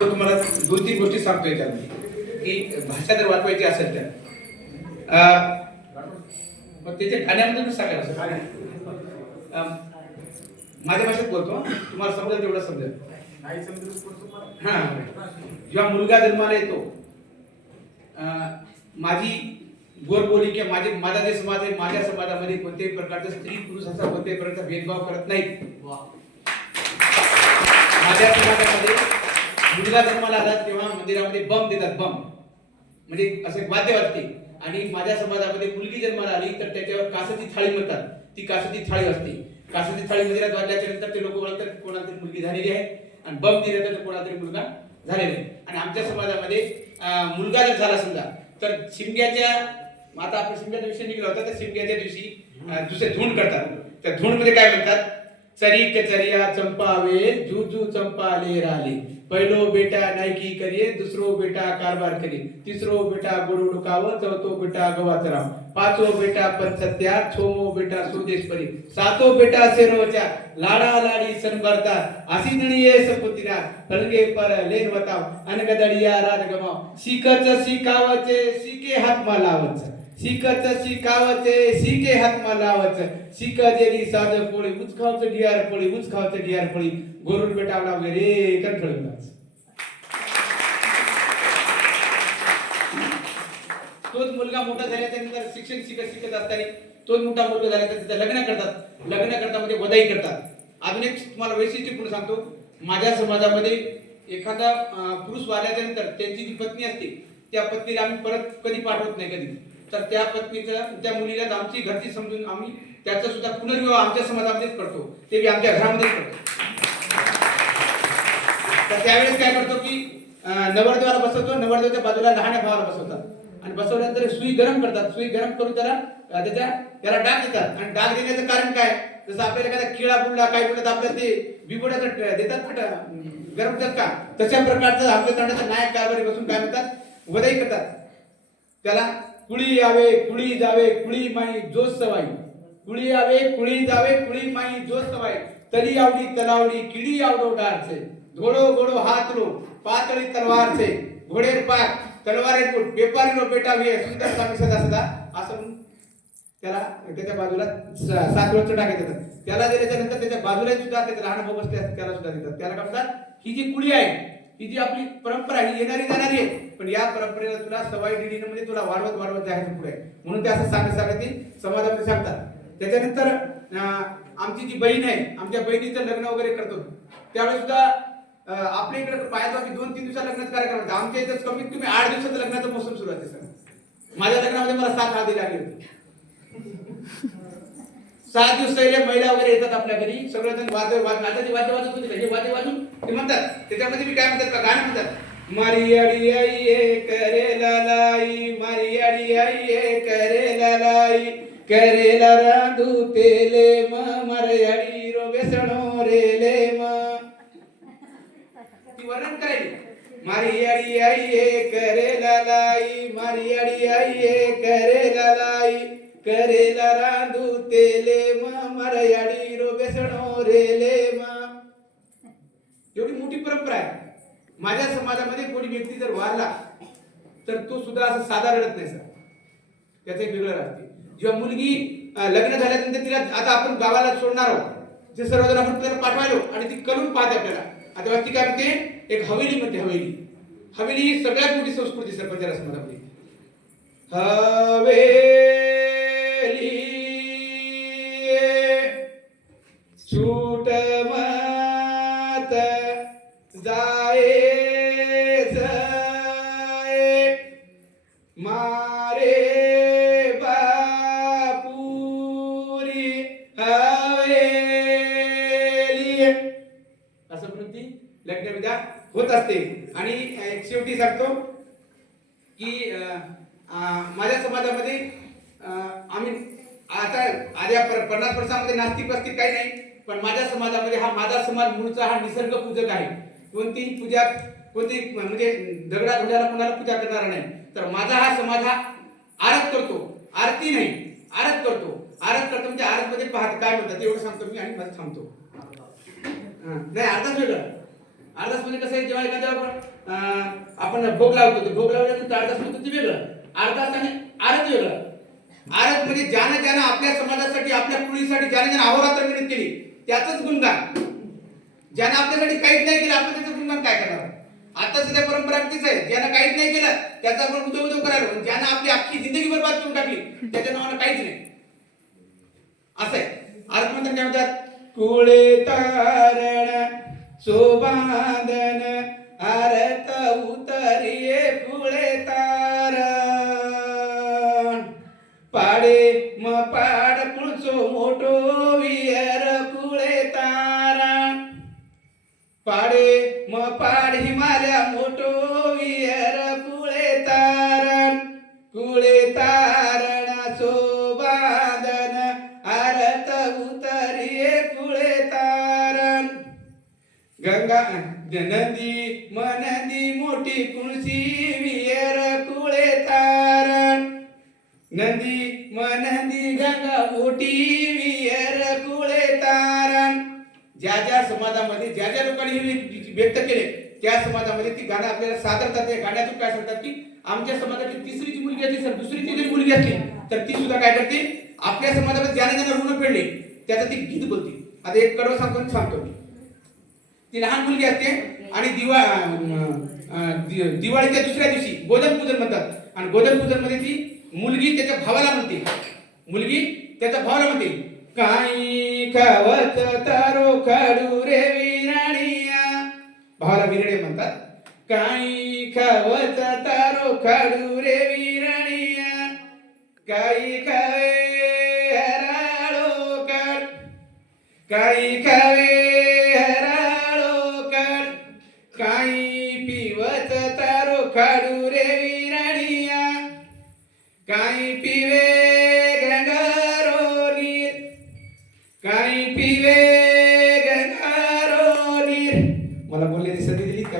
तुम्हाला दोन तीन गोष्टी सांगतोय त्यामध्ये की भाषा जर वाचवायची असेल तर मग त्याच्या गाण्यामध्ये मी सांगायला माझ्या भाषेत बोलतो, तुम्हाला समजेल तेवढं समजेल. हा, जेव्हा मुलगा जन्माला येतो, माझी गोरबोली किंवा माझा जे समाज आहे, माझ्या समाजामध्ये कोणत्याही प्रकारचा स्त्री पुरुष असा कोणत्याही प्रकारचा भेदभाव करत नाही. माझ्या समाजामध्ये मुलगा जन्माला आला तेव्हा मंदिरामध्ये बम देतात, बम म्हणजे असे वाद्य वाजते. आणि माझ्या समाजामध्ये मुलगी जन्माला आली तर त्याच्यावर कासची थाळी म्हणतात, ती कासची थाळी असते. कासची थाळी मंदिरात वाजल्याच्या नंतर ते लोक ओळखतात कोणातरी मुलगी झालेली आहे, आणि बम दिले तर कोणातरी मुलगा झालेला आहे. आणि आमच्या समाजामध्ये मुलगा जर झाला समजा तर शिमग्याच्या, आता आपण शिमग्याचा विषय निघाला होता, तर शिमग्याच्या दिवशी दुसरे धूण करतात. त्या धूण मध्ये काय म्हणतात, चरी कचरिया चंपावे जूजू चंपा ले राले, पहिलो बेटा नायकी करिये, दुसरो बेटा कारभार करिये, तिसरो बेटा गुरु डुकाव, चौथो बेटा गवाचराव, पाचो बेटा पंचत्या, छोमो बेटा सुदेश परी, सातो बेटा सेरोचा, लाडा लाडी सनभरता, असी नळीये सपुतिरा, तळगे पर लेन वताव, अनगदडिया राज गमाव, शिकच शिकावचे शिके हात मालावच, शिकच शिकावचे शिके हात मालावच, शिकजेरी साध पोळी उचखावच गियार पोळी, उचखावच गियार पोळी, गोरुड बेटावला वगैरे कंठळतात. तोच मुलगा मोठा झाल्याच्या नंतर शिक्षण शिकत असताना तोच मोठा मुलगा झाल्याच्या नंतर लग्न करतात. लग्न करता म्हणजे वदाई करतात. अजून एक तुम्हाला वैशिष्ट्यपूर्ण सांगतो, माझ्या समाजामध्ये एखादा पुरुष वारल्याच्या नंतर त्यांची जी पत्नी असते त्या पत्नीला आम्ही परत कधी पाठवत नाही कधी. तर त्या पत्नीचा, त्या मुलीला आमची घरची समजून आम्ही त्याचा सुद्धा पुनर्विवाह आमच्या समाजामध्येच करतो, ते बी आमच्या घरामध्येच करतो. तर त्यावेळेस काय करतो की नवरदेवाला बसवतो, नवरदेवाच्या बाजूला लहान भावाला बसवतात आणि बसवल्यानंतर सुई गरम करतात. सुई गरम करून त्याला डाग देतात. आणि डाग देण्याचं कारण काय, जसं आपल्याला एखादा किळा बुडला काय बुडला तर आपल्याला ते बिबोड्याचं देतात ना गरम करतात का, तशा प्रकारचं आपल्या तोंडाचा नायक कारभारी बसून काय म्हणतात, वदाई करतात. त्याला कुळी यावे कुळी जावे कुळी माई जोस सवाई, कुळी यावे कुळी जावे कुळी माई जोस सवाई, तली आवडी तलावडी किडी आवडो डारचे, घोडो घोडो हात लो पातळी तलवार से, घोडेर पाक तलवार पोट, बेपारी लो बेटा वे सुंदर स्वामी सदा सदा, असं त्याला त्याच्या बाजूला 7 वर्ष टाके देतात. त्याला दिल्याच्या नंतर त्याच्या बाजूला सुद्धा त्याचे लहान भाऊ बसले असतात त्याला सुद्धा देतात. त्याला काय म्हणतात, ही जी कुळी आहे, ही जी आपली परंपरा ही येणारी जाणारी आहे, पण या परंपरेला तुला सवाई दिलीनं म्हणजे तुला वाढवत जायचं पुढे, म्हणून ते असं सांगत समाजामध्ये सांगतात. त्याच्यानंतर आमची जी बहीण आहे, आमच्या बहिणीचं लग्न वगैरे करतो त्यावेळेस सुद्धा आपल्या इकडे पाहायचं की 2-3 दिवसात लग्नाचा कार्यक्रम होता. आमच्या इथं कमीत कमी 8 दिवसाचं लग्नाचं मोसम सुरू आहे. सर माझ्या लग्नामध्ये मला 7 हळदी लागली होती. 7 दिवस पहिले महिला वगैरे येतात आपल्या घरी, सगळेजण वाद्य वाजत होते. हे वाद्य वाजून ते म्हणतात, त्याच्यामध्ये मी काय म्हणतात का गाणं म्हणतात, मारी अडी आई ये करे लालाई, मारी अडी आई ये करे लालाई, करेला रांधू तेले म मारी अडी रो बेसणो रेले म, ती वर्णन करायची. मारी अडी आई ये करे लालाई, मारी अडी आई ये करे लालाई, करेला रांधू तेले म मरयाडी रो बेसणो रेले म. एवढी मोठी परंपरा आहे. माझ्या समाजामध्ये कोणी व्यक्ती जर वारला तर तो सुद्धा असं साधा रडत नाही सर, त्याचं एक वेगळं राहते. जेव्हा मुलगी लग्न झाल्यानंतर तिला आता आपण गावाला सोडणार आहोत, ते सर्वजण आपण तिला पाठवायलो आणि ती करून पाहते आपल्याला. आता ती काय म्हणते, एक हवेली म्हणते. हवेली ही सगळ्यात मोठी संस्कृती सर पंजाब समाजामध्ये. छूट मत जाए जाए मारे बापुरी हवेली, असं म्हणून ती लग्नविधा होत असते. आणि एक शेवटी सांगतो की माझ्या समाजामध्ये आम्ही आता आधी 50% नास्तिक वास्तिक काही नाही, पण माझ्या समाजामध्ये हा माझा समाज मूळचा हा निसर्ग पूजक आहे. कोणतीही पूजा म्हणजे दगडा धुड्याला कोणाला पूजा करणार नाही. तर माझा हा समाज हा आरत करतो, आरती नाही, आरत करतो. आरत करतो म्हणजे आरत मध्ये पाहत काय म्हणतात एवढं सांगतो मी आणि मला थांबतो. नाही अर्धच वेगळं. अर्धा म्हणजे कसं आहे, जेव्हा एखाद्या आपण भोग लावतो, ते भोग लावल्यानंतर अर्धा म्हणजे ते वेगळं, अर्धा आणि आरत वेगळं. आरत म्हणजे ज्यानं ज्यानं आपल्या समाजासाठी, आपल्या पिढीसाठी ज्याने ज्याने अहोरात्र मेहनत केली त्याचंच गुणगान. ज्यानं आपल्यासाठी काहीच नाही केलं आपण त्याचं गुणगान काय करणार? आता सध्या परंपरा तीच आहे, ज्यानं काहीच नाही केलं त्याचा आपण उदो उदो करायला, ज्यानं आपली अख्खी जिंदगी बरबाद करून टाकली त्याच्या नावानं काहीच नाही असं आहे. अर्थ म्हणतात काय म्हणतात, कुळे तारण शोभादन आरत उतरिये कुळे तारण, पाडे म पाड कुळचो मोठो वियर कुळे तारण, पाडे म पाड हिमालया मोठो वियर कुळे तारण, कुळे तारण शोभादन आरत उतरिये कुळे तारण, गंगा नदी मनदी मोठी कुळशी वियर कुळे तारण, नदी मनदी गंगा मोठी वियर कुळे तारण. ज्या ज्या समाजामध्ये ज्या ज्या लोकांनी हे व्यक्त केले त्या समाजामध्ये ती गाणं आपल्याला सादरतात. त्या गाण्यातून काय सांगतात की आमच्या समाजाची तिसरी जी मुलगी असली, दुसरी ती मुलगी असली तर ती सुद्धा काय करते, आपल्या समाजामध्ये ज्याने ज्याने ऋण फेडले त्याचं ती गीत बोलते. आता एक कडवं सांगतो मी. ती लहान मुलगी असते आणि दिवाळीच्या दुसऱ्या दिवशी गोधन पूजन म्हणतात, आणि गोधन पूजन मध्ये ती मुलगी त्याच्या भावाला म्हणते, मुलगी त्याच्या भावाला म्हणते, काही खावत तारो काढू रे विराणिया. भावाला विरडे म्हणतात. काही खावत तारो काढू रे विराणिया, काही खावे हराळो काढ, काही खावे हराळो काढ, काही पिवत तारो काढू रे विराणिया, काही पिवे गंगारो नीर, काही पिवे गंगारो नीर. मला बोलण्याची संधी दिली का?